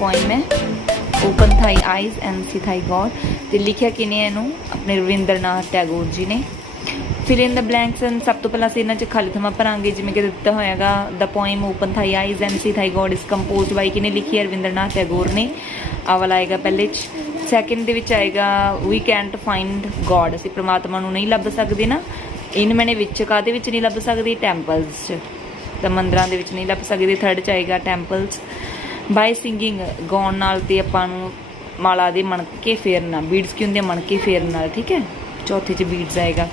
Poem है open thy eyes and see thy God. तो लिखिया किने इनू अपने रविंद्रनाथ टैगोर जी ने। Fill in the blanks and सब तो पहला ਅਸੀਂ ਇਹਨਾਂ 'ਚ ਖਾਲੀ ਥਾਵਾਂ ਭਰਾਂਗੇ ਜਿਵੇਂ ਕਿ ਦਿੱਤਾ ਹੋਏਗਾ the poem open thy eyes and see thy god is composed by ਕਿਨੇ ਲਿਖੀ ਹੈ ਰਵਿੰਦਰਨਾਥ ਟੈਗੋਰ ਨੇ। ਆ ਵਾਲਾ ਆਏਗਾ ਪਹਿਲੇ 'ਚ। ਸੈਕਿੰਡ ਦੇ ਵਿੱਚ ਆਏਗਾ ਵੀ ਕੈਂਟ ਫਾਈਂਡ ਗॉड ਅਸੀਂ ਪ੍ਰਮਾਤਮਾ ਨੂੰ ਨਹੀਂ ਲੱਭ ਸਕਦੇ ਨਾ। ਇਨ ਮੈਨੇ ਵਿੱਚ ਕਾਹਦੇ ਵਿੱਚ ਨਹੀਂ ਲੱਭ ਸਕਦੇ ਟੈਂਪਲਸ 'ਚ ਤਾਂ ਮੰਦਰਾਂ ਦੇ ਵਿੱਚ ਨਹੀਂ ਲੱਭ ਸਕਦੇ। ਥਰਡ 'ਚ ਆਏਗਾ ਟੈਂਪਲਸ ਬਾਈ ਸਿੰਗਿੰਗ ਗਾਉਣ ਨਾਲ ਤੇ ਆਪਾਂ ਨੂੰ ਮਾਲਾ ਦੇ ਮਣਕੇ ਫੇਰਨਾ ਬੀਡਸ ਕੀ ਹੁੰਦੇ ਮਣਕੇ ਫੇਰਨ ਨਾਲ ਠੀਕ ਹੈ। ਚੌਥੇ 'ਚ ਬੀਡਸ ਆਏਗਾ।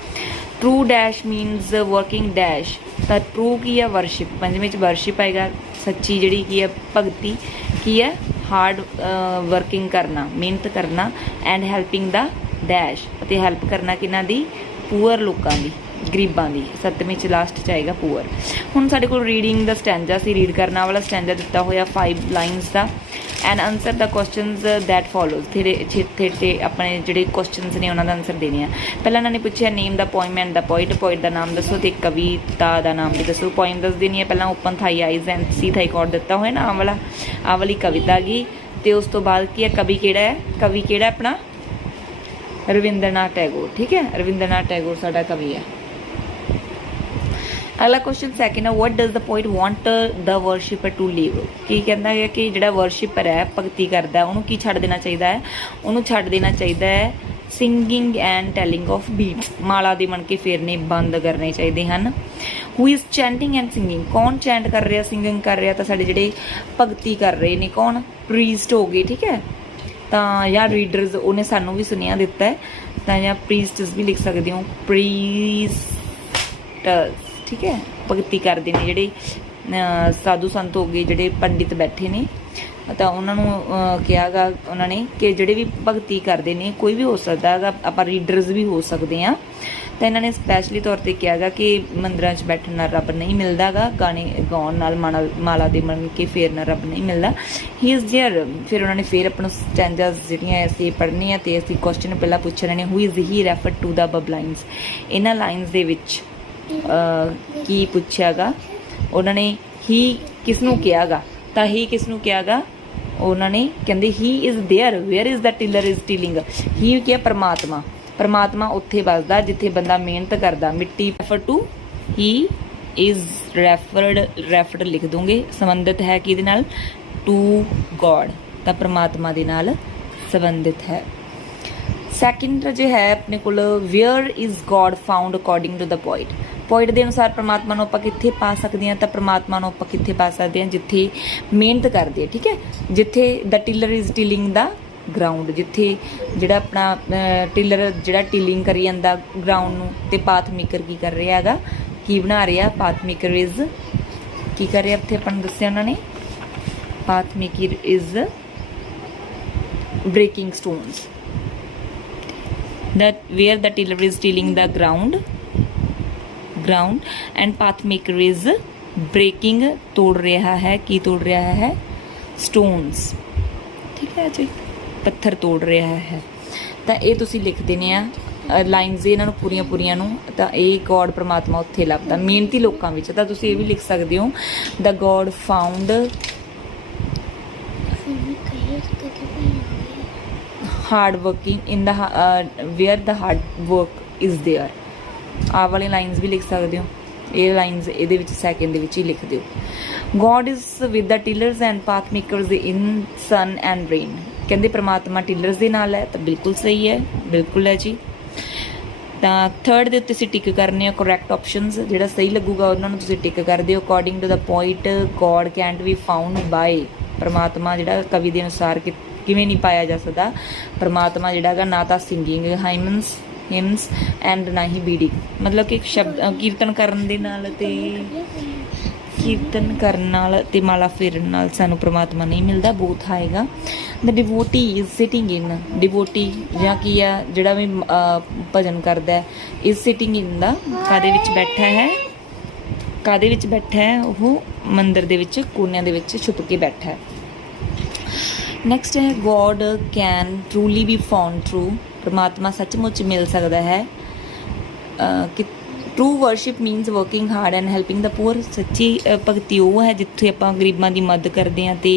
ट्रू डैश मीनस वर्किंग डैश तो ट्रू की है वर्शिप। पंजवें च वर्शिप आएगा सच्ची जी की है भगती की है हार्ड वर्किंग करना मेहनत करना and helping the dash help करना किन्ना दी पुअर लोगों की गरीबों की। सतवें च लास्ट च आएगा पुअर। हुण साडे कोल रीडिंग दा स्टैंजा सी रीड करना वाला स्टैंजा दिता होया 5 लाइन्स का and answer the questions that follows. थे अपने जोड़े क्वेश्चनस ने उन्होंने आंसर देने हैं। पहले उन्होंने पूछा name the poem and the poet poet का नाम दसो तो कविता का नाम भी दसो। पोइम दस देनी है पहला open thy eyes and see thy God दिता हुआ ना आ वाली कविता गई। तो उस तो बाद की है कवि केड़ा है कवि केड़ा अपना रविंद्रनाथ टैगोर ठीक है। रविंद्रनाथ टैगोर साडा कवि है। अगला क्वेश्चन सैकेंड है what does the poet want the worshipper to leave. की कहता है कि जो वर्शिपर है भगती करता है उन्होंने की छड्ड देना चाहिए है उन्होंने छड्ड देना चाहिए है singing and telling of beads माला दे मनके फेरने बंद करने चाहिए हैं। Who is chanting and singing कौन चैंट कर रहा सिंगिंग कर रहा तो साडे जिहड़े भगती कर रहे ने कौन प्रीस्ट हो गए ठीक है। तो या रीडर्स उन्हें सानू भी सुनिया दिता है तो या प्रीस्टस भी लिख सकते हो प्रीस्टस ठीक है। भगती करते हैं जोड़े साधु संत हो गए जोड़े पंडित बैठे ने तो उन्होंने कहा गा उन्होंने कि जोड़े भी भगती करते हैं कोई भी हो सकता है आप रीडर्स भी हो सकते हैं। तो इन्होंने स्पैशली तौर पर कहा गा कि मंदिर च बैठने नाल रब नहीं मिलता गा गाने गाउन नाल माला दे मन के फेरना रब नहीं मिलता ही इज़ देयर। फिर उन्होंने फिर अपना स्टैंजास जिहड़ियां असीं पढ़नी है तो असीं क्वेश्चन पहला पूछने ने who is he refer to the above lines. इन्हां लाइन्स दे विच की पूछा गा उन्होंने ही किसनों कहा गा तो ही किसनों कहा गा उन्होंने कहते he is there where is the tiller is tilling ही क्या परमात्मा परमात्मा उत्थे बसदा जिथे बंदा मेहनत करदा मिट्टी refer to he is referred लिख दूंगे संबंधित है कि टू गॉड तो परमात्मा दे नाल संबंधित है। सैकेंड जो है अपने को where is God found according to the poet poet के अनुसार परमात्मा को आप कित्थे पा सकते हैं तो परमात्मा को आप कित्थे पा सकते हैं जिथे मेहनत करते हैं ठीक है। जिथे the tiller is tilling the ground जिथे जिहड़ा अपना टिलर जिहड़ा टिलिंग करी जांदा ग्राउंड नूं ते पाथ मेकर की कर रहा हैगा की बना रहा पाथ मेकर इज़ की कर रहा इत्थे अपन दस्सिया उन्होंने path maker is breaking stones that where the tiller is tilling the ground and path maker is breaking तोड़ रहा है की तोड़ रहा है stones ठीक है जी पत्थर तोड़ रहा है। तो ये तुसी लिख देने आ लाइन्स इन्हों पूरियां नूं तो ये गॉड परमात्मा उत्थे लभदा मेहनती लोगों विच। तो तुसी ये भी लिख सकते हो the god found hard working in the where the hard work is there. आ वाली लाइन्स भी लिख सकते हो ये लाइन्स ये सैकेंड ही लिख दो। God is with the tillers and path makers in sun and rain कहते परमात्मा टिलर्स के नाल है तो बिल्कुल सही है बिल्कुल है जी। तो थर्ड के उत्ते टिक करने करैक्ट ऑप्शनस जो सही लगूगा उन्होंने टिक कर दो। According to the poet God can't be found by परमात्मा जो कवि के अनुसार किवें नहीं पाया जा सकता परमात्मा जिहड़ा ना तो सिंगिंग हिम्स एंड ना ही बीडिंग मतलब कि शब्द कीर्तन करन दे नाल ते कीर्तन करन नाल ते माला फेरन नाल सानू परमात्मा नहीं मिलता बोथ आएगा। The devotee is sitting in devotee जां की है जिहड़ा भी भजन करदा है इज़ सिटिंग इन द कादे विच बैठा है वह मंदिर दे विच कोनियां दे विच छुप के बैठा है। नैक्सट है God can truly be found true परमात्मा सचमुच मिल सकता है कि true worship मीनस working hard and helping the poor सच्ची भगती वो है जिथे आप गरीबों की मदद करते हैं तो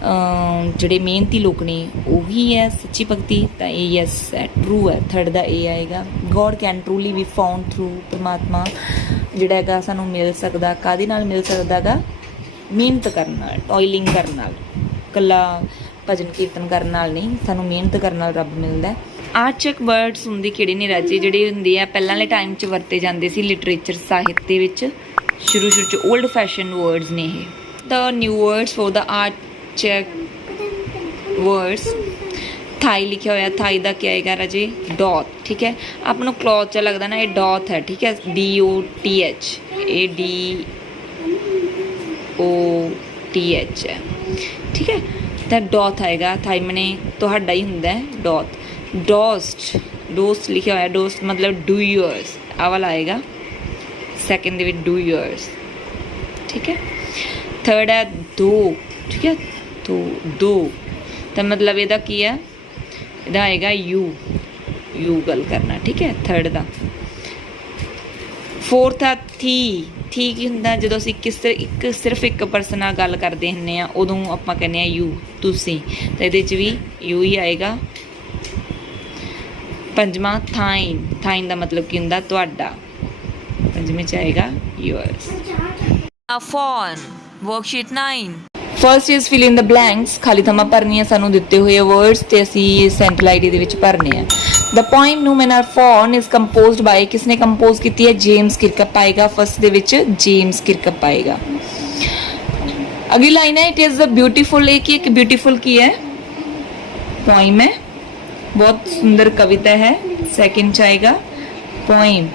ਜਿਹੜੇ ਮਿਹਨਤੀ ਲੋਕ ਨੇ ਉਹੀ ਹੈ ਸੱਚੀ ਭਗਤੀ। ਤਾਂ ਇਹ ਯੈਸ ਹੈ, ਟਰੂ ਹੈ। ਥਰਡ ਦਾ ਇਹ ਆਏਗਾ, God can truly B found through. ਪਰਮਾਤਮਾ ਜਿਹੜਾ ਹੈਗਾ ਸਾਨੂੰ ਮਿਲ ਸਕਦਾ, ਕਾਹਦੇ ਨਾਲ ਮਿਲ ਸਕਦਾ ਗਾ? ਮਿਹਨਤ ਕਰਨ ਨਾਲ, ਟੋਇਲਿੰਗ ਕਰਨ ਨਾਲ, ਇਕੱਲਾ ਭਜਨ ਕੀਰਤਨ ਕਰਨ ਨਾਲ ਨਹੀਂ, ਸਾਨੂੰ ਮਿਹਨਤ ਕਰਨ ਨਾਲ ਰੱਬ ਮਿਲਦਾ। ਆਰਚਕ ਵਰਡਸ ਹੁੰਦੇ ਕਿਹੜੇ ਨੇ ਰਾਜੇ? ਜਿਹੜੇ ਹੁੰਦੇ ਆ ਪਹਿਲਾਂ ਵਾਲੇ ਟਾਈਮ 'ਚ ਵਰਤੇ ਜਾਂਦੇ ਸੀ ਲਿਟਰੇਚਰ ਸਾਹਿਤ ਦੇ ਵਿੱਚ, ਸ਼ੁਰੂ 'ਚ ਓਲਡ ਫੈਸ਼ਨ ਵਰਡਸ ਨੇ ਇਹ। The new words for the archaic words. Thy ਲਿਖਿਆ ਹੋਇਆ, ਥਾਈ ਦਾ ਕੀ ਆਏਗਾ ਰਾਜੇ? ਡੋਥ। ਠੀਕ ਹੈ, ਆਪਾਂ ਨੂੰ ਕਲੌਥ 'ਚ ਲੱਗਦਾ ਨਾ ਇਹ ਡੋਥ ਹੈ। ਠੀਕ ਹੈ, DOTH, ਇਹ DOTH ਹੈ। ਠੀਕ ਹੈ, ਤਾਂ ਡੋਥ ਆਏਗਾ। ਥਾਈ ਮਨੇ ਤੁਹਾਡਾ ਹੀ ਹੁੰਦਾ ਹੈ ਡੋਥ। ਡੋਸਟ ਲਿਖਿਆ ਹੋਇਆ, ਡੋਸਟ ਮਤਲਬ ਡੂ ਯੂਅਰਸ, ਆਹ ਵਾਲਾ ਆਏਗਾ ਸੈਕਿੰਡ ਦੇ ਵਿੱਚ, ਡੂ ਯੂਅਰਸ। ਠੀਕ ਹੈ, ਥਰਡ ਹੈ ਦੋ। ਠੀਕ ਹੈ, ਦੋ ਤਾਂ ਮਤਲਬ ਇਹਦਾ ਕੀ ਹੈ? ਇਹਦਾ ਆਏਗਾ ਯੂ ਗੱਲ ਕਰਨਾ। ਠੀਕ ਹੈ, ਥਰਡ ਦਾ। ਫੋਰਥ ਆ ਥੀ ਕੀ ਹੁੰਦਾ? ਜਦੋਂ ਅਸੀਂ ਸਿਰਫ ਇੱਕ ਪਰਸਨ ਨਾਲ ਗੱਲ ਕਰਦੇ ਹੁੰਦੇ ਆ ਉਦੋਂ ਆਪਾਂ ਕਹਿੰਦੇ ਆ ਯੂ, ਤੁਸੀਂ, ਤਾਂ ਇਹਦੇ 'ਚ ਵੀ ਯੂ ਹੀ ਆਏਗਾ। ਪੰਜਵਾਂ ਥਾਈਨ ਦਾ ਮਤਲਬ ਕੀ ਹੁੰਦਾ? ਤੁਹਾਡਾ। ਪੰਜਵੇਂ 'ਚ ਆਏਗਾ yours। Phone worksheet 9। First is fill in the blanks. ਖਾਲੀ ਥਾਵਾਂ ਭਰਨੀਆਂ ਸਾਨੂੰ ਦਿੱਤੇ ਹੋਏ ਵਰਡਸ ਤੇ ਅਸੀਂ ਸੈਂਟਰਲ ਆਈਡੀ ਦੇ ਵਿੱਚ ਭਰਨੇ ਆ। ਦ ਪੋਇਮ ਨੂਮੈਨਰ ਫੌਨ ਇਜ਼ ਕੰਪੋਜ਼ਡ ਬਾਈ, ਕਿਸਨੇ ਕੰਪੋਜ਼ ਕੀਤੀ ਹੈ? ਜੇਮਸ ਕਿਰਕਪ ਆਏਗਾ। ਫਸਟ ਦੇ ਵਿੱਚ ਜੇਮਸ ਕਿਰਕਪ ਆਏਗਾ। ਅਗਲੀ ਲਾਈਨ ਹੈ ਇਟ ਇਜ਼ ਦ ਬਿਊਟੀਫੁਲ। ਇਹ ਕੀ? ਇੱਕ ਬਿਊਟੀਫੁਲ ਕੀ ਹੈ? ਪੋਇਮ ਹੈ, ਬਹੁਤ ਸੁੰਦਰ ਕਵਿਤਾ ਹੈ। ਸੈਕਿੰਡ ਚ ਆਏਗਾ poem.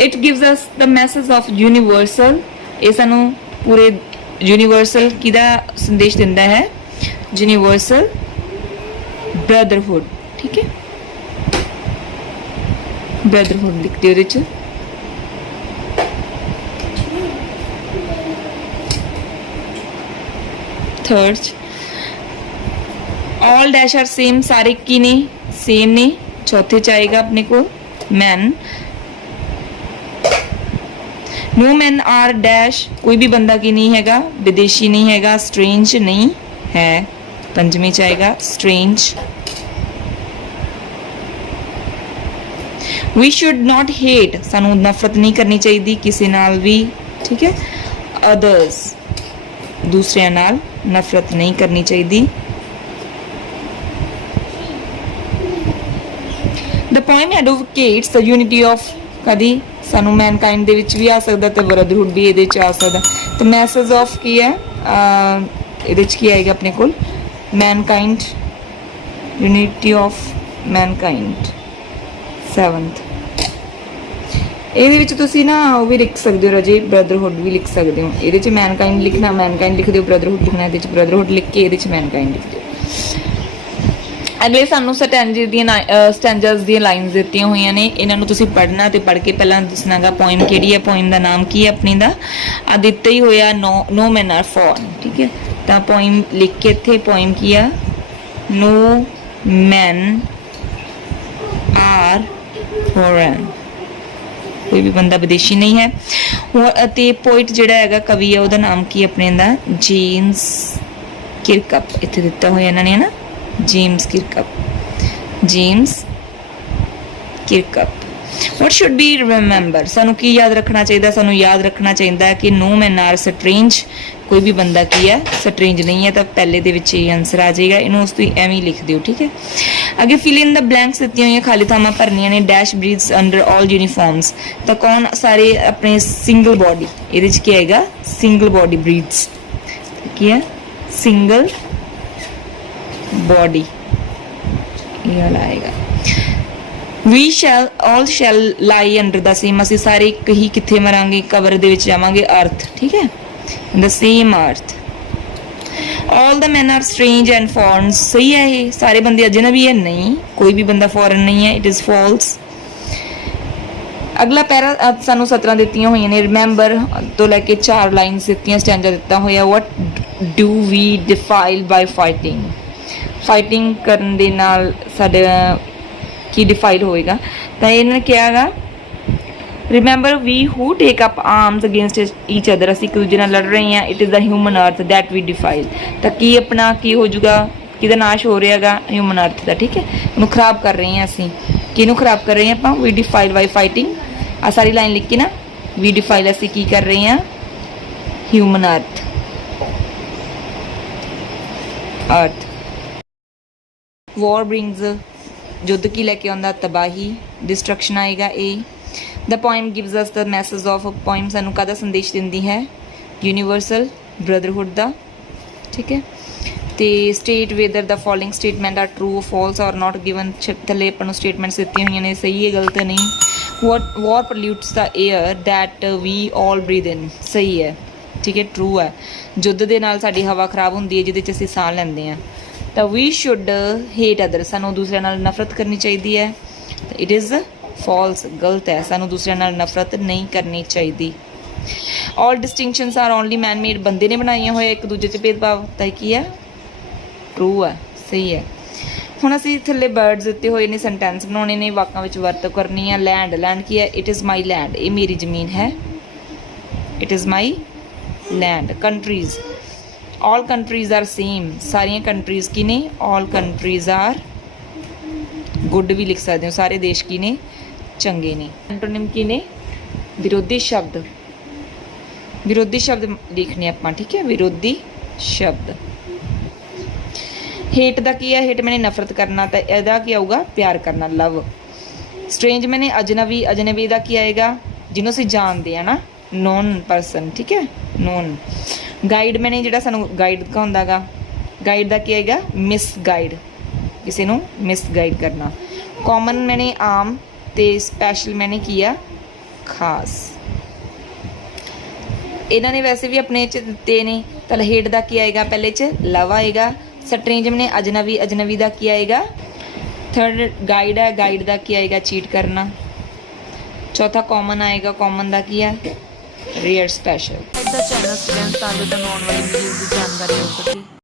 It gives us the message of universal. ਇਹ ਸਾਨੂੰ ਪੂਰੇ ਯੂਨੀਵਰਸਲ ਕਿਹਦਾ ਸੰਦੇਸ਼ ਦਿੰਦਾ ਹੈ? Universal brotherhood. ਠੀਕ ਹੈ, ਬ੍ਰਦਰਹੁੱਡ ਲਿਖਦੇ ਉਹਦੇ ਚ। Third all dash are same, सारे की ने सेम ने। चौथे च आएगा अपने को man. No man are dash, कोई भी बंदा की नहीं हैगा, विदेशी नहीं हैगा, स्ट्रेंज नहीं है। पंजवीं च आएगा strange. We should not hate, सानू नफरत नहीं करनी चाहिए किसी नाल भी। ठीक है, अदर्स, दूसरे नाल नफरत नहीं करनी चाहिए। The poem advocates the unity of, कभी सानू मैनकाइंड दे विच भी आ सकदा ते ब्रदरहुड भी इहदे च आ सकदा। तो मैसेज ऑफ की है इहदे च की आएगा अपने कोल? Mankind, unity of mankind. Seventh ਇਹਦੇ ਵਿੱਚ ਤੁਸੀਂ ਨਾ ਉਹ ਵੀ ਲਿਖ ਸਕਦੇ ਹੋ ਰਾਜੇ, ਬ੍ਰਦਰਹੁੱਡ ਵੀ ਲਿਖ ਸਕਦੇ ਹੋ। ਇਹਦੇ 'ਚ ਮੈਨਕਾਈਂਡ ਲਿਖਣਾ, ਮੈਨਕਾਈਂਡ ਲਿਖ ਦਿਓ, ਬ੍ਰਦਰਹੁੱਡ ਲਿਖਣਾ, ਇਹਦੇ 'ਚ ਬ੍ਰਦਰਹੁੱਡ ਲਿਖ ਕੇ ਇਹਦੇ 'ਚ ਮੈਨਕਾਈਂਡ ਲਿਖ ਦਿਓ। ਅਗਲੇ ਸਾਨੂੰ ਸਟੈਂਜਰਸ ਦੀਆਂ ਲਾਈਨਸ ਦਿੱਤੀਆਂ ਹੋਈਆਂ ਨੇ, ਇਹਨਾਂ ਨੂੰ ਤੁਸੀਂ ਪੜ੍ਹਨਾ ਤੇ ਪੜ੍ਹ ਕੇ ਪਹਿਲਾਂ ਦੱਸਣਾਗਾ ਪੋਇਮ ਕਿਹੜੀ ਹੈ, ਪੋਇਮ ਦਾ ਨਾਮ ਕੀ ਹੈ ਆਪਣੀ ਦਾ। ਆ ਦਿੱਤਾ ਹੀ ਹੋਇਆ ਨੋ ਮੈਨ ਆਰ ਫੌਰਨ। ਠੀਕ ਹੈ, ਤਾਂ ਪੋਇਮ ਲਿਖ ਕੇ ਇੱਥੇ ਪੋਇਮ ਕੀ ਆ? ਨੋ ਮੈਨ ਆਰ ਫੌਰਨ, ਕੋਈ ਵੀ ਬੰਦਾ ਵਿਦੇਸ਼ੀ ਨਹੀਂ ਹੈ। ਅਤੇ ਪੋਇਟ ਜਿਹੜਾ ਹੈਗਾ ਕਵੀ ਹੈ ਉਹਦਾ ਨਾਮ ਕੀ ਆਪਣੇ ਦਾ? ਜੇਮਸ ਕਿਰਕਪ। ਇੱਥੇ ਦਿੱਤਾ ਹੋਇਆ ਇਹਨਾਂ ਨੇ ਨਾ, James Kirkup. James Kirkup. what should be remember, ਸਾਨੂੰ ਕੀ ਯਾਦ ਰੱਖਣਾ ਚਾਹੀਦਾ? ਸਾਨੂੰ ਯਾਦ ਰੱਖਣਾ ਚਾਹੀਦਾ ਕਿ no man are strange, ਕੋਈ ਵੀ ਬੰਦਾ ਕੀ ਹੈ? ਸਟਰੇਂਜ ਨਹੀਂ ਹੈ। ਤਾਂ ਪਹਿਲੇ ਦੇ ਵਿੱਚ ਇਹ ਆਨਸਰ ਆ ਜਾਏਗਾ, ਇਹਨੂੰ ਉਸ ਤੋਂ ਐਵੇਂ ਲਿਖ ਦਿਓ। ਠੀਕ ਹੈ, ਅੱਗੇ ਫਿਲ ਇਨ ਦ ਬਲੈਂਕਸ ਦਿੱਤੀਆਂ ਹੋਈਆਂ ਖਾਲੀ ਥਾਵਾਂ ਭਰਨੀਆਂ ਨੇ। ਡੈਸ਼ ਬਰੀਥਸ ਅੰਡਰ ਆਲ ਯੂਨੀਫਾਰਮਸ, ਤਾਂ ਕੌਣ? ਸਾਰੇ ਆਪਣੇ ਸਿੰਗਲ ਬੋਡੀ। ਇਹਦੇ 'ਚ ਕੀ ਆਏਗਾ? Single body ਬਰੀਥਸ। ਕੀ ਹੈ? ਸਿੰਗਲ ਬੋਡੀ, ਇਹ ਵਾਲਾ ਆਏਗਾ। we all shall lie under the same, ਅਸੀਂ ਸਾਰੇ ਇੱਕ ਹੀ ਕਿੱਥੇ ਮਰਾਂਗੇ? ਕਬਰ ਦੇ ਵਿੱਚ ਜਾਵਾਂਗੇ, ਅਰਥ। ਠੀਕ ਹੈ, the same earth। all the men are strange and foreign, ਸਹੀ ਹੈ ਇਹ? ਸਾਰੇ ਬੰਦੇ ਅਜਨਬੀ ਹੈ? ਨਹੀਂ, ਕੋਈ ਵੀ ਬੰਦਾ ਫੋਰਨ ਨਹੀਂ ਹੈ, it is false। ਅਗਲਾ ਪੈਰਾ ਸਾਨੂੰ 17 ਦਿੱਤੀਆਂ ਹੋਈਆਂ ਨੇ। ਰਿਮੈਂਬਰ ਤੋਂ ਲੈ ਕੇ 4 ਲਾਈਨਸ ਦਿੱਤੀਆਂ, ਸਟੈਂਜਾ ਦਿੱਤਾ ਹੋਇਆ। what do we defile by fighting, fighting ਕਰਨ ਦੇ ਨਾਲ ਸਾਡਾ ਕੀ ਡਿਫਾਈਲ ਹੋਏਗਾ? ਤਾਂ ਇਹਨਾਂ ਨੇ ਕਿਹਾ ਹੈਗਾ remember we who take up arms against each other, ਅਸੀਂ ਇੱਕ ਦੂਜੇ ਨਾਲ ਲੜ ਰਹੇ ਹਾਂ। It is the human earth that we defile, ਤਾਂ ਕੀ ਆਪਣਾ ਕੀ ਹੋ ਜਾਊਗਾ, ਕਿਹਦਾ ਨਾਸ਼ ਹੋ ਰਿਹਾ ਹੈਗਾ, ਹਿਊਮਨ ਅਰਥ ਦਾ। ਠੀਕ ਹੈ, ਉਹਨੂੰ ਖਰਾਬ ਕਰ ਰਹੇ ਹਾਂ ਅਸੀਂ। ਕਿਹਨੂੰ ਖਰਾਬ ਕਰ ਰਹੇ ਹਾਂ ਆਪਾਂ, ਵੀ ਡਿਫਾਈਲ ਬਾਈ ਫਾਈਟਿੰਗ। ਆ ਸਾਰੀ ਲਾਈਨ ਲਿਖ ਕੇ ਨਾ, ਵੀ ਡਿਫਾਈਲ ਅਸੀਂ ਕੀ ਕਰ ਰਹੇ ਹਾਂ, ਹਿਊਮਨ ਅਰਥ। ਵॉर ब्रिंग्स, युद्ध की लेके आंदा तबाही, डिस्ट्रक्शन आएगा ए। The poem gives us the message of, poem सानू कादा संदेश दिंदी है, यूनीवर्सल ब्रदरहुड दा। ठीक है, तो state whether the following statement are true false और नॉट गिवन, थले अपन स्टेटमेंट्स दित्तियां होईयां ने, सही है गलत नहीं। War pollutes the air that we all breathe in, सही है। ठीक है, ट्रू है। युद्ध दे नाल साडी हवा खराब हुंदी है जिहदे च असीं साह लैंदे हां। तो वी शुड हेट अदर, सानू दूसरे नाल नफरत करनी चाहिए है। इट इज़ फॉल्स, गलत है, सानू दूसरे नाल नफरत नहीं करनी चाहिए। All distinctions are only man made, बंदे ने बनाइया हुए एक दूजे च भेदभाव, तो की है, ट्रू है, सही है। हुण असीं थल्ले वर्ड्स दित्ते होए ने, सेंटेंस बनाने ने, वाकां विच वरतो करनी है। लैंड, लैंड की है, इट इज़ माई लैंड, ये मेरी जमीन है, it is my land. Countries, all countries are same, सारियां कंट्रीज़ की ने, ऑल कंट्रीज़ आर गुड भी लिख सकते हो, सारे देश की ने चंगे ने। एंटोनिम की ने, विरोधी शब्द, विरोधी शब्द लिखने आपां। ठीक है, विरोधी शब्द। हेट दा की है, हेट मैंने नफरत करना, तो यदा की आऊगा, प्यार करना, लव। स्ट्रेंज मैंने अजनबी, अजनबी दा की आएगा, जिन्हों असीं जानते हैं ना, नोन परसन। ठीक है, नोन। गाइड मैंने जिहड़ा सानू गाइड दिखाउंदा गा, गाइड दा की आएगा, मिस गाइड, किसी नू मिस गाइड करना। कॉमन मैंने आम, ते स्पैशल मैंने किया खास। इन्हों ने वैसे भी अपने च दिते ने, तो हेट दा की आएगा, पहले च लव आएगा। स्ट्रेंज मैंने अजनबी, अजनबी दा की आएगा। थर्ड गाइड है, गाइड दा की आएगा, चीट करना। चौथा कॉमन आएगा, कॉमन दा की है, रेयर स्पैशल। चैनल स्टूडेंट्स, ताकि आने वाली वीडियो की जानकारी हो सके।